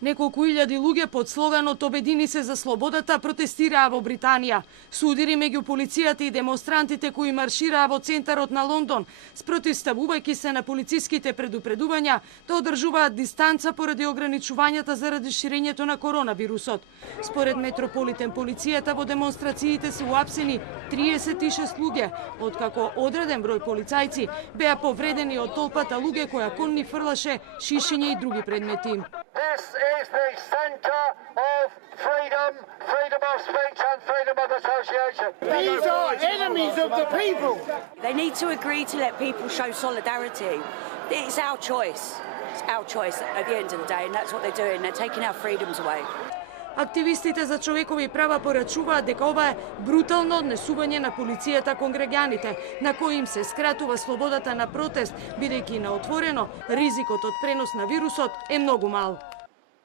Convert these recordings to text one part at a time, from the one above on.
Неколку илјади луѓе под слоганот "Обедини се за слободата" протестираа во Британија. Судири меѓу полицијата и демонстрантите кои маршираа во центарот на Лондон, спротивставувајќи се на полициските предупредувања да одржуваат дистанца поради ограничувањата заради ширењето на коронавирусот. Според Метрополитен полицијата во демонстрациите се уапсени 36 луѓе, откако одреден број полицајци беа повредени од толпата луѓе која кон нив фрлаше шишиња и други предмети. This is the centre of freedom, freedom of speech and freedom of association. These are enemies of the people. They need to agree to let people show solidarity. It's our choice. It's our choice at the end of the day, and that's what they're doing. They're taking our freedoms away. Активистите за човекови права порачуваат дека ова е брутално однесување на полицијата кон граѓаните, на кои им се скратува слободата на протест, бидејќи на отворено ризикот од пренос на вирусот е многу мал.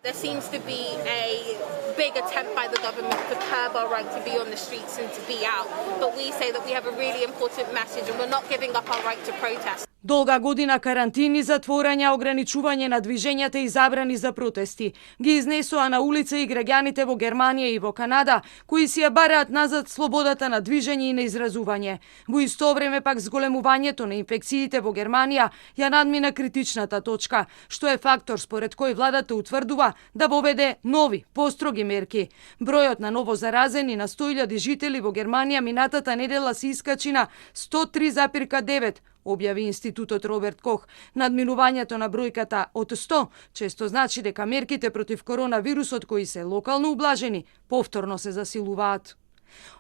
There seems to be a big attempt by the government to curb our right to be on the streets and to be out. But we say that we have a really important message and we're not giving up our right to protest. Долга година карантини, затворања, ограничување на движењата и забрани за протести ги изнесоа на улица и граѓаните во Германија и во Канада, кои си ја бараат назад слободата на движење и на изразување. Во исто време пак зголемувањето на инфекциите во Германија ја надмина критичната точка, што е фактор според кој владата утврдува да воведе нови, построги мерки. Бројот на ново заразени на 100.000 жители во Германија минатата недела се искачи на 103,9, објави Институтот Роберт Кох. Надминувањето на бројката од 100 често значи дека мерките против коронавирусот кои се локално ублажени повторно се засилуваат.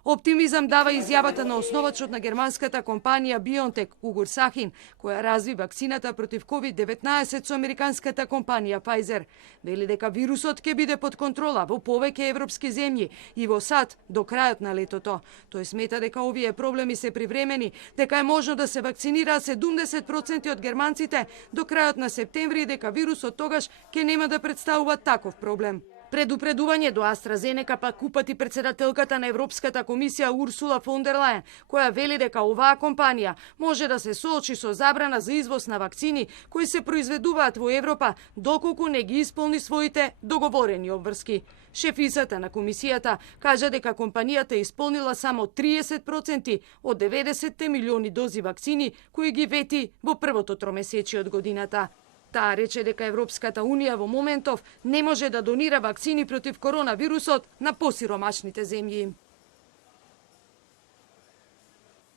Оптимизам дава изјавата на основачот на германската компанија BioNTech Угур Сахин, која разви вакцината против COVID-19 со американската компанија Pfizer. Вели дека вирусот ќе биде под контрола во повеќе европски земји и во САД до крајот на летото. Тој смета дека овие проблеми се привремени, дека е можно да се вакцинира 70% од германците до крајот на септември и дека вирусот тогаш ќе нема да представува таков проблем. Предупредување до AstraZeneca пак упати председателката на Европската комисија Урсула фон дер Лајен, која вели дека оваа компанија може да се соочи со забрана за извоз на вакцини кои се произведуваат во Европа доколку не ги исполни своите договорени обврски. Шефисата на комисијата кажа дека компанијата исполнила само 30% од 90 милиони дози вакцини кои ги вети во првото тромесечие од годината. Таа рече дека Европската Унија во моментов не може да донира вакцини против коронавирусот на посиромашните земји.